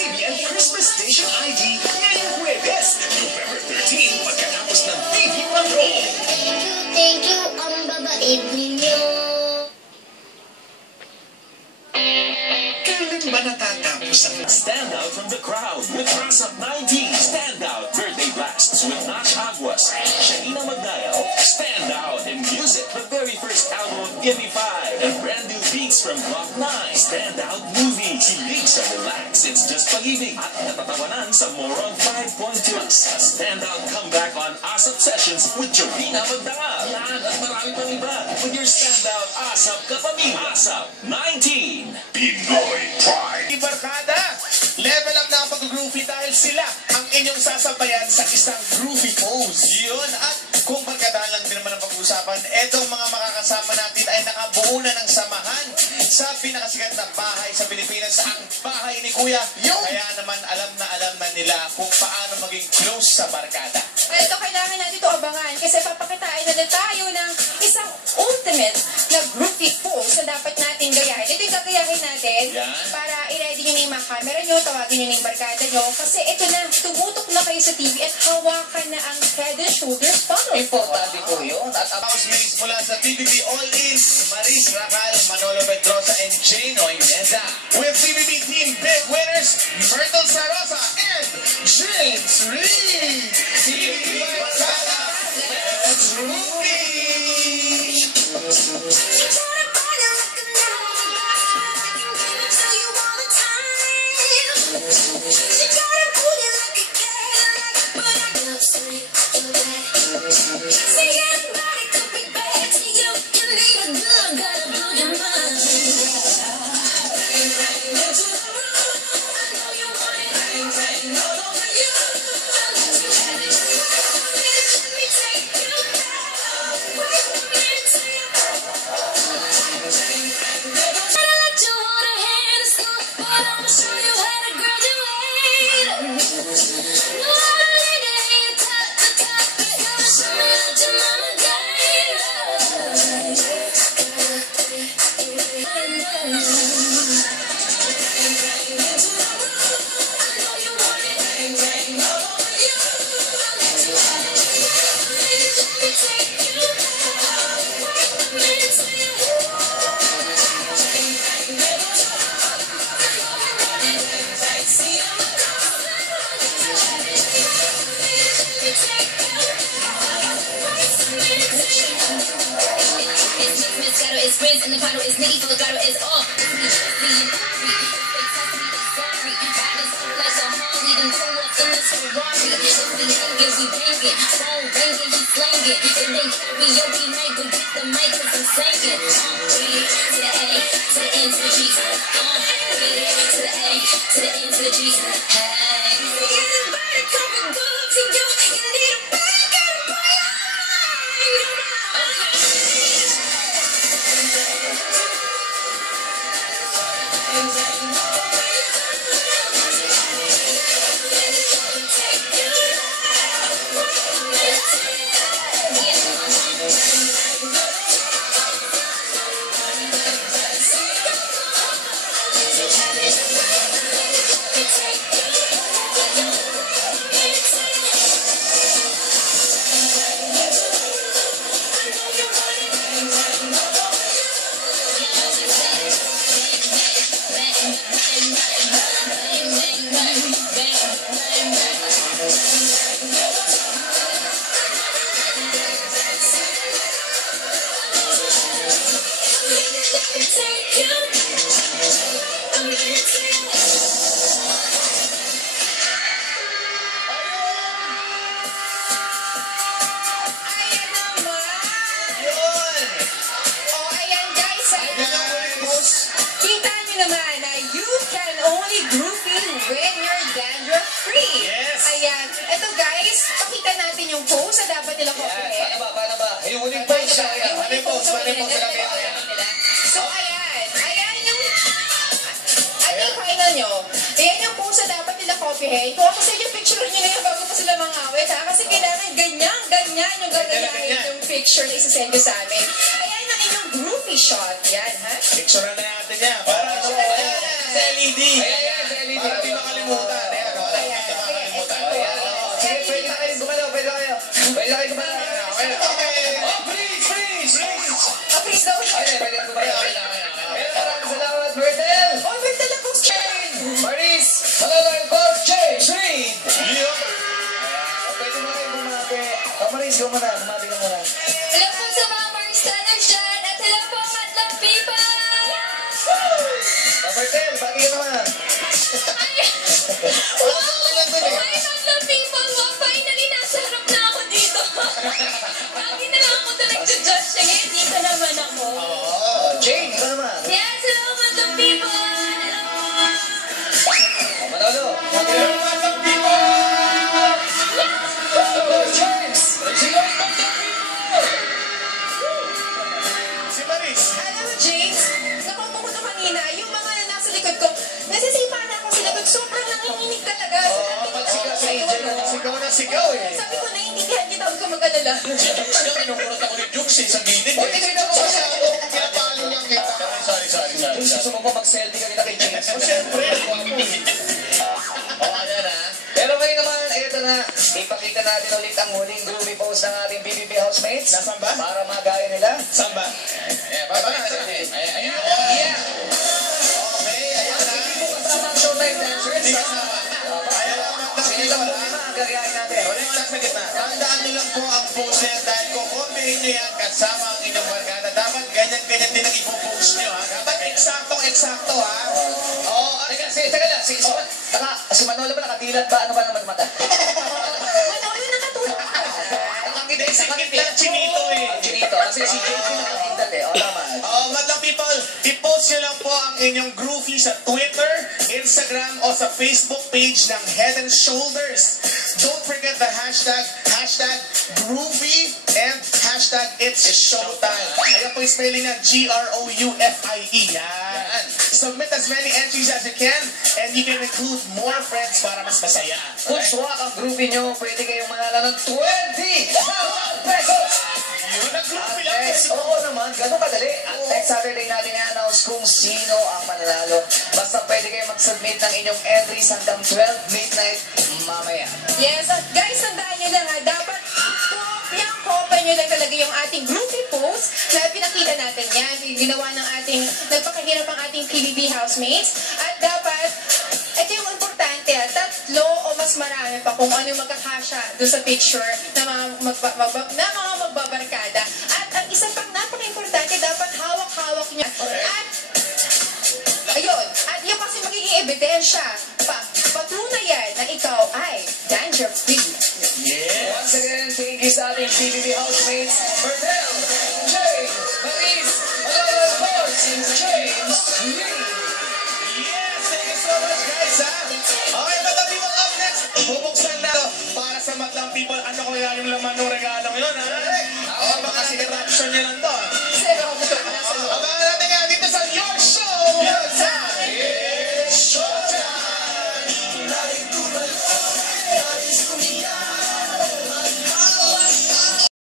CBN Christmas Station ID ngayong Huwebes, November 13, pagkatapos ng TV Patrol. Thank you, ang babait ninyo. Kailan ba natatapos ang Stand out from the crowd with ASAP 90. Stand out birthday blasts with Nash Aguas. Shanina Magdayo. Stand out in music. The very first album of Gimme 5 and brand new beats from Clock 9. Stand out movie. Kilig sa Relax. It's Just Pag-ibig. At natatawanan sa Moron 5.2. A stand out comeback on ASAP Sessions with Jovina Magdangal. Yan at marami pang iba with your stand out ASAP Kapamilya. ASAP 19. Pinoy Pride? Barkada, level up na ang pag-groovy dahil sila ang inyong sasabayan sa isang groovy pose. Yun, at kung barkada lang din naman ang pag-usapan, etong mga makakasama natin ay nakabuo na ng samahan sa pinakasikat na bahay sa Pilipinas, ang bahay ni Kuya. Kaya naman alam na nila kung paano maging close sa barkada. Ito, kailangan natin ito abangan kasi papakitain na tayo ng isang ultimate na groovy pose na dapat natin gayahin. Ito yung gagayahin natin para i-ready nyo na yung mga camera nyo, tawagin nyo na yung barkada nyo kasi ito na, tumutok na kayo sa TV at hawakan na ang head and shoulders follow. Importante po yun. At ang housemates mula sa TVB All-In, Maris Racal, Manolo Pedrosa, and Jane Oineza. With TVB Team Big Winners, Myrtle Sarosa and James Reed. TVB Barkada, let's groovy! It's Riz and the bottle is Nicky, for the bottle is all. So, ayan yung, ating final nyo. Ayan yung pose na dapat nila copyhin. Kung ako sa inyo, picture nyo na yan bago pa sila mangawit, ha? Kasi kailangan ganyan yung gagayahin yung picture na isasend nyo sa amin. Ayan ang inyong groovy shot. Yan, ha? Picture na natin yan. Para sa LED. Para di makalimutan. Okay. Oh, freeze! Please daw. Okay, pwede ko ba yun? Maraming salamat, Bertel! Oh, may dala ko siya. Maris! Malalay ko, James Reid! Yun. Pwede mo kayo bumati. Maris, go muna. Bumati ka muna. Hello po sa mga Marstaners dyan at hello po Madlang people! Bertel, bati ka naman. Hi Madlang people! Wow, finally nasa harap na ako dito. Lagi na lang ako nag-judge. Sige, dito naman ako. Jane, ikaw naman. Yes, hello Madlang people! Hello! Manolo. James! Si Maris. Alam mo, James, nakuha ko ito kanina. Yung mga nasa likod ko, nasisipa na ako sila. Sobrang nanginginig talaga. Pagsigaw sa Angel. Sigaw na sigaw eh. Sabi ko, naiintindihan kita. Huwag ka mag-alala. Si Jukes nga, kinungurot ako ni Jukes eh, sa gilid Huwag eh. hindi na mo masyado. Pinapalo lang kita. Sorry. James, gusto mo pa mag-selfie kanina kay James? O syempre. Ayan na. Pero ngayon naman, ito na. Ipakita natin ulit ang huling groovy pose ng ating BBB housemates. Nasaan ba? Para magaya nila. Saan ba? Baba na. Ayan. Yeah. Okay, ayan na. Hindi mo kasama ang showtime dancers. Hindi kasama. Ayan na. Sige lang mo ang gagayahin natin. Ulit lang sa gitna. Tandaan nyo lang po ang pose na yan dahil kukombihin nyo yan kasama ang inyong barkada. Dapat ganyan-ganyan din ang ipopost nyo ha. Dapat eksakto ha. Oo, Teka lang. Si Manolo ba nakatilat ba? Ano ba naman mata? Manolo, nakatulog ka. Sikit lang chinito eh. Chinito. Kasi si JP nakatindat eh. O, tama. Madlang people, i-post nyo lang po ang inyong groovy sa Twitter, Instagram, o sa Facebook page ng Head and Shoulders. Don't forget the hashtag groovy, and hashtag it's showtime. Ayan po yung spelling na GROUFIE. Yan. Submit as many entries as you can, and you can include more friends para mas masaya. Kung swak ang groovy nyo, pwede kayong manala ng 20,000 pesos! Yun ang groovy lang. Oo naman, ganun kadali. At next Saturday natin i-announce kung sino ang mananalo. Basta pwede kayo mag-submit ng inyong entries hanggang 12 midnight mamaya. Yes, at guys, tandaan nyo lang ha, dapat kopya nyo lang talaga yung ating groovy post na pinakita natin yan. Ginawa ng ating, nagpakahirap ang ating PBB housemates. At dapat, ito yung importante ha, 3 o mas marami pa kung ano yung magkakasya doon sa picture na mga magbabarkada. At ang isa pang napaka-importante, dapat hawak-hawak nyo. At ayun, at yung kasi magiging ebidensya, patunayan na ikaw ay danger-free. Once again, thank you sa ating PBB housemates, Bertel, Jay, Maris, Manolo Boss, James, Lee. Yes, thank you so much guys ha. Okay, Madlang people, up next, bubuksan na to para sa Madlang people. Ano kaya yung laman ng regalo ngayon ha? Mga si eruption nyo lang to. Zero.